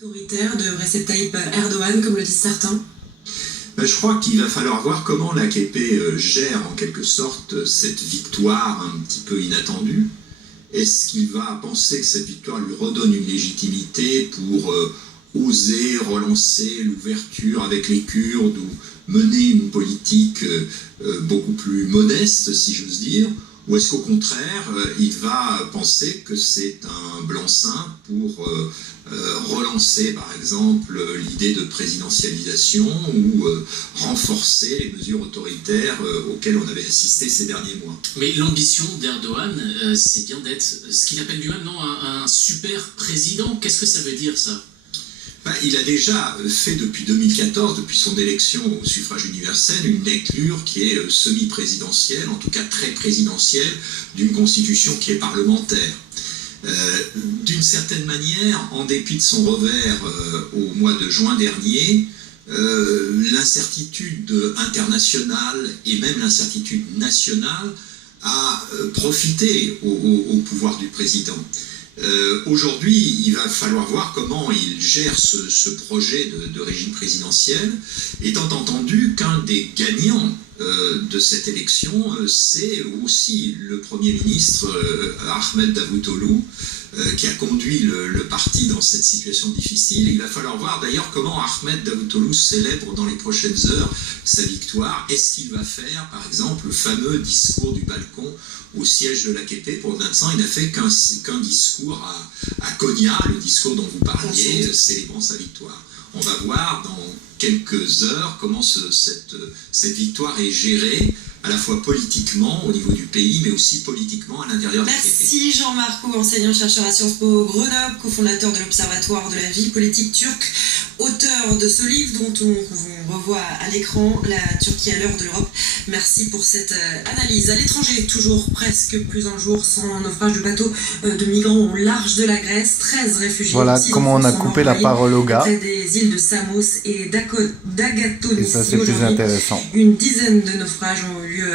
Autoritaire de Recep Tayyip Erdogan, comme le disent certains? Je crois qu'il va falloir voir comment l'AKP gère en quelque sorte cette victoire un petit peu inattendue. Est-ce qu'il va penser que cette victoire lui redonne une légitimité pour oser relancer l'ouverture avec les Kurdes ou mener une politique beaucoup plus modeste, si j'ose dire? Ou est-ce qu'au contraire, il va penser que c'est un blanc-seing pour relancer, par exemple, l'idée de présidentialisation ou renforcer les mesures autoritaires auxquelles on avait assisté ces derniers mois? Mais l'ambition d'Erdogan, c'est bien d'être ce qu'il appelle lui-même un super président. Qu'est-ce que ça veut dire, ça? Il a déjà fait depuis 2014, depuis son élection au suffrage universel, une lecture qui est semi-présidentielle, en tout cas très présidentielle, d'une constitution qui est parlementaire. D'une certaine manière, en dépit de son revers au mois de juin dernier, l'incertitude internationale et même l'incertitude nationale a profité au pouvoir du président. Aujourd'hui, il va falloir voir comment il gère ce projet de régime présidentiel, étant entendu qu'un des gagnants de cette élection, c'est aussi le Premier ministre Ahmed Davutoğlu, qui a conduit le parti dans cette situation difficile. Il va falloir voir d'ailleurs comment Ahmed Davutoğlu célèbre dans les prochaines heures sa victoire. Est-ce qu'il va faire, par exemple, le fameux discours du balcon au siège de l'AKP? Pour l'instant, il n'a fait qu'un discours à Konya, le discours dont vous parliez, célébrant sa victoire. On va voir dans quelques heures comment cette victoire est gérée, à la fois politiquement au niveau du pays, mais aussi politiquement à l'intérieur de l'AKP. Merci Jean-Marc Roux, enseignant-chercheur à Sciences Po Grenoble, cofondateur de l'Observatoire de la vie politique turque, auteur de ce livre dont on revoit à l'écran La Turquie à l'heure de l'Europe. Merci pour cette analyse. À l'étranger, toujours presque plus un jour sans naufrage de bateaux de migrants au large de la Grèce. 13 réfugiés. Voilà comment on a coupé la parole au gars. Près des îles de Samos et d'Agathonisie. Et ça, c'est plus intéressant. Une dizaine de naufrages ont eu lieu